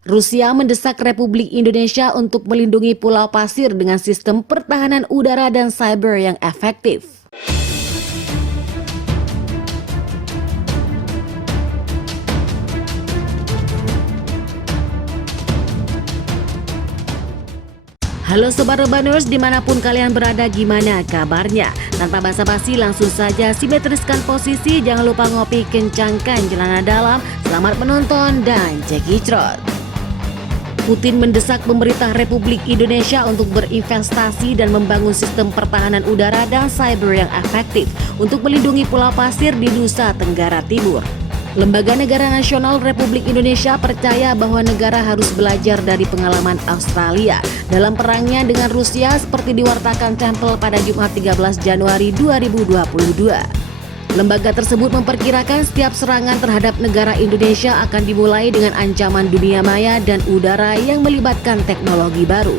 Rusia mendesak Republik Indonesia untuk melindungi Pulau Pasir dengan sistem pertahanan udara dan cyber yang efektif. Halo Sobat Rebaners, dimanapun kalian berada, gimana kabarnya? Tanpa basa-basi langsung saja simetriskan posisi, jangan lupa ngopi, kencangkan celana dalam, selamat menonton dan cekicrot. Putin mendesak pemerintah Republik Indonesia untuk berinvestasi dan membangun sistem pertahanan udara dan cyber yang efektif untuk melindungi Pulau Pasir di Nusa Tenggara Timur. Lembaga Negara Nasional Republik Indonesia percaya bahwa negara harus belajar dari pengalaman Australia dalam perangnya dengan Rusia seperti diwartakan Temple pada Jumat 13 Januari 2022. Lembaga tersebut memperkirakan setiap serangan terhadap negara Indonesia akan dimulai dengan ancaman dunia maya dan udara yang melibatkan teknologi baru.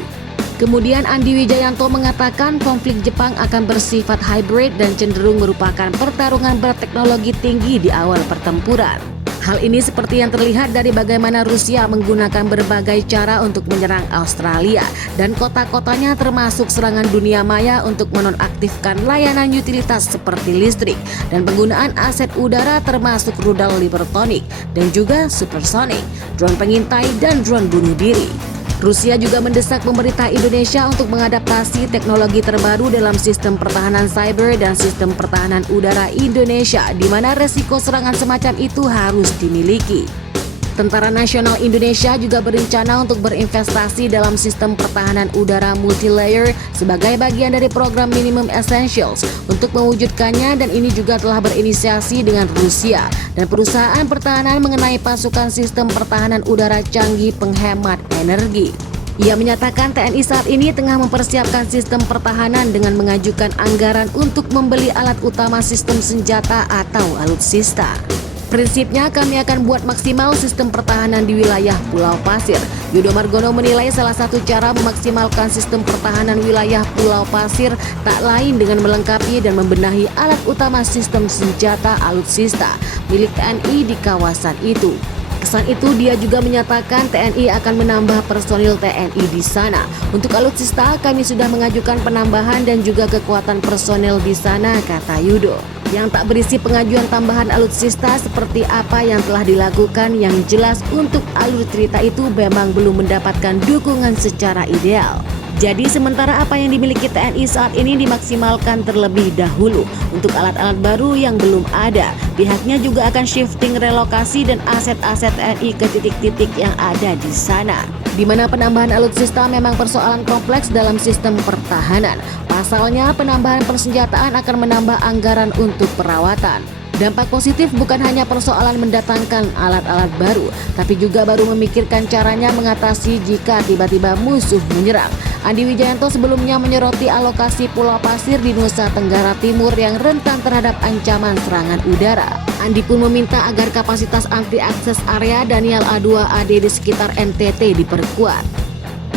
Kemudian Andi Wijayanto mengatakan konflik Jepang akan bersifat hybrid dan cenderung merupakan pertarungan berteknologi tinggi di awal pertempuran. Hal ini seperti yang terlihat dari bagaimana Rusia menggunakan berbagai cara untuk menyerang Australia dan kota-kotanya, termasuk serangan dunia maya untuk menonaktifkan layanan utilitas seperti listrik dan penggunaan aset udara termasuk rudal libertonik dan juga supersonik, drone pengintai dan drone bunuh diri. Rusia juga mendesak pemerintah Indonesia untuk mengadaptasi teknologi terbaru dalam sistem pertahanan cyber dan sistem pertahanan udara Indonesia, di mana resiko serangan semacam itu harus dimiliki. Tentara Nasional Indonesia juga berencana untuk berinvestasi dalam sistem pertahanan udara multilayer sebagai bagian dari program Minimum Essentials untuk mewujudkannya, dan ini juga telah berinisiasi dengan Rusia dan perusahaan pertahanan mengenai pasukan sistem pertahanan udara canggih penghemat energi. Ia menyatakan TNI saat ini tengah mempersiapkan sistem pertahanan dengan mengajukan anggaran untuk membeli alat utama sistem senjata atau alutsista. Prinsipnya kami akan buat maksimal sistem pertahanan di wilayah Pulau Pasir. Yudo Margono menilai salah satu cara memaksimalkan sistem pertahanan wilayah Pulau Pasir tak lain dengan melengkapi dan membenahi alat utama sistem senjata alutsista milik TNI di kawasan itu. Kesan itu dia juga menyatakan TNI akan menambah personil TNI di sana. Untuk alutsista kami sudah mengajukan penambahan dan juga kekuatan personel di sana, kata Yudo. Yang tak berisi pengajuan tambahan alutsista seperti apa yang telah dilakukan, yang jelas untuk alur cerita itu memang belum mendapatkan dukungan secara ideal. Jadi sementara apa yang dimiliki TNI saat ini dimaksimalkan terlebih dahulu. Untuk alat-alat baru yang belum ada, pihaknya juga akan shifting relokasi dan aset-aset TNI ke titik-titik yang ada di sana. Di mana penambahan alutsista memang persoalan kompleks dalam sistem pertahanan. Pasalnya penambahan persenjataan akan menambah anggaran untuk perawatan. Dampak positif bukan hanya persoalan mendatangkan alat-alat baru, tapi juga baru memikirkan caranya mengatasi jika tiba-tiba musuh menyerang. Andi Wijayanto sebelumnya menyoroti alokasi Pulau Pasir di Nusa Tenggara Timur yang rentan terhadap ancaman serangan udara. Andi pun meminta agar kapasitas anti-akses area Daniel A2AD di sekitar NTT diperkuat,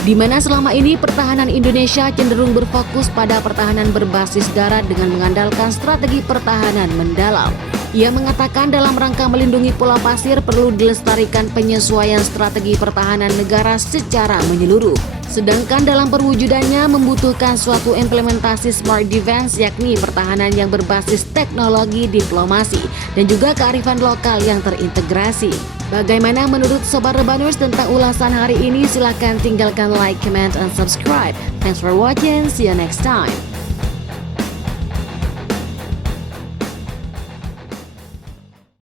di mana selama ini pertahanan Indonesia cenderung berfokus pada pertahanan berbasis darat dengan mengandalkan strategi pertahanan mendalam. Ia mengatakan dalam rangka melindungi Pulau Pasir perlu dilestarikan penyesuaian strategi pertahanan negara secara menyeluruh. Sedangkan dalam perwujudannya membutuhkan suatu implementasi smart defense, yakni pertahanan yang berbasis teknologi diplomasi dan juga kearifan lokal yang terintegrasi. Bagaimana menurut Sobat Rebaners tentang ulasan hari ini? Silahkan tinggalkan like, comment, and subscribe. Thanks for watching. See you next time.